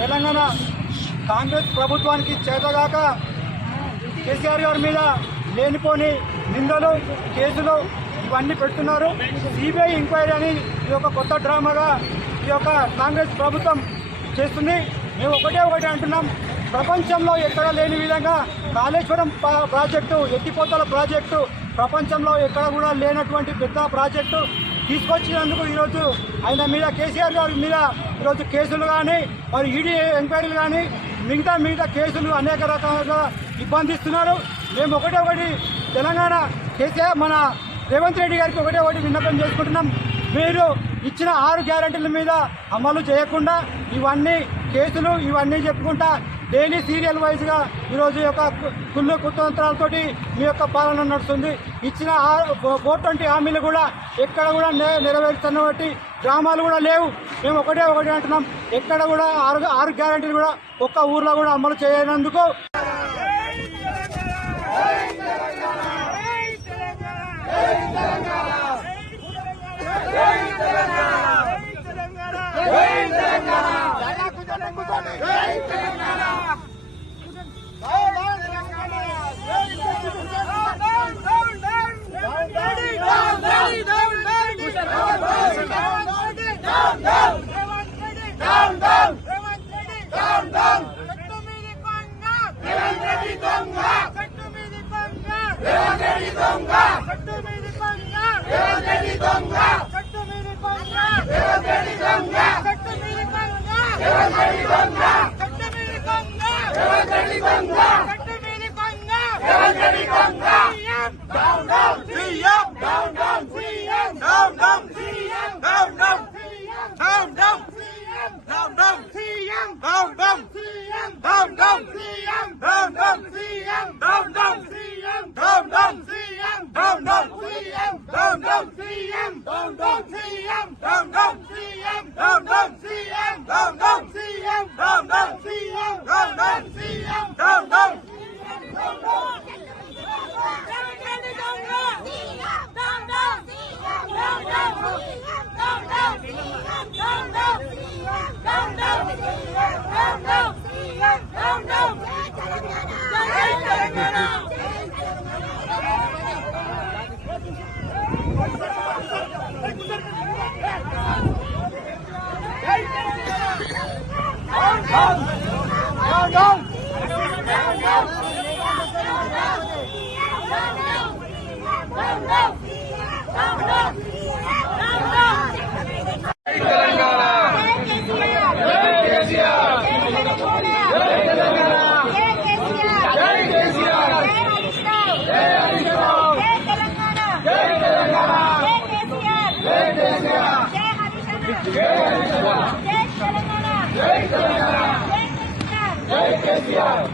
తెలంగాణ కాంగ్రెస్ ప్రభుత్వానికి చేతగాక కేసీఆర్ గారి మీద లేనిపోని నిందలు కేసులు ఇవన్నీ పెడుతున్నారు. సిబిఐ ఎంక్వైరీ అని ఈ యొక్క కొత్త డ్రామాగా ఈ యొక్క కాంగ్రెస్ ప్రభుత్వం చేస్తుంది. మేము ఒకటే ఒకటి అంటున్నాం. ప్రపంచంలో ఎక్కడ లేని విధంగా కాళేశ్వరం ప్రాజెక్టు ఎత్తిపోతల ప్రాజెక్టు ప్రపంచంలో ఎక్కడ కూడా లేనటువంటి పెద్ద ప్రాజెక్టు తీసుకొచ్చినందుకు ఈరోజు ఆయన మీద కేసీఆర్ గారి మీద ఈరోజు కేసులు కానీ మరి ఈడీ ఎంక్వైరీలు కానీ మిగతా మిగతా కేసులు అనేక రకాలుగా ఇబ్బందిస్తున్నారు. మేము ఒకటే ఒకటి తెలంగాణ కేసీఆర్ మన రేవంత్ రెడ్డి గారికి ఒకటే ఒకటి విన్నపం చేసుకుంటున్నాం. మీరు ఇచ్చిన ఆరు గ్యారంటీల మీద అమలు చేయకుండా ఇవన్నీ కేసులు ఇవన్నీ చెప్పుకుంటా డైలీ సీరియల్ వైజ్గా ఈరోజు యొక్క కుళ్ళు కుతంత్రాలతోటి మీ యొక్క పాలన నడుస్తుంది. ఇచ్చిన ఫోర్ ట్వంటీ హామీలు కూడా ఎక్కడ కూడా నెరవేరుస్తున్న నెరవేరుతున్నటువంటి గ్రామాలు కూడా లేవు. మేము ఒకటే ఒకటి అంటున్నాం. ఎక్కడ కూడా ఆరు ఆరు గ్యారంటీలు కూడా ఒక్క ఊర్లో కూడా అమలు చేయనందుకు Get on, get on, get on, get on, get on, get on, get on, get జై కేసీఆర్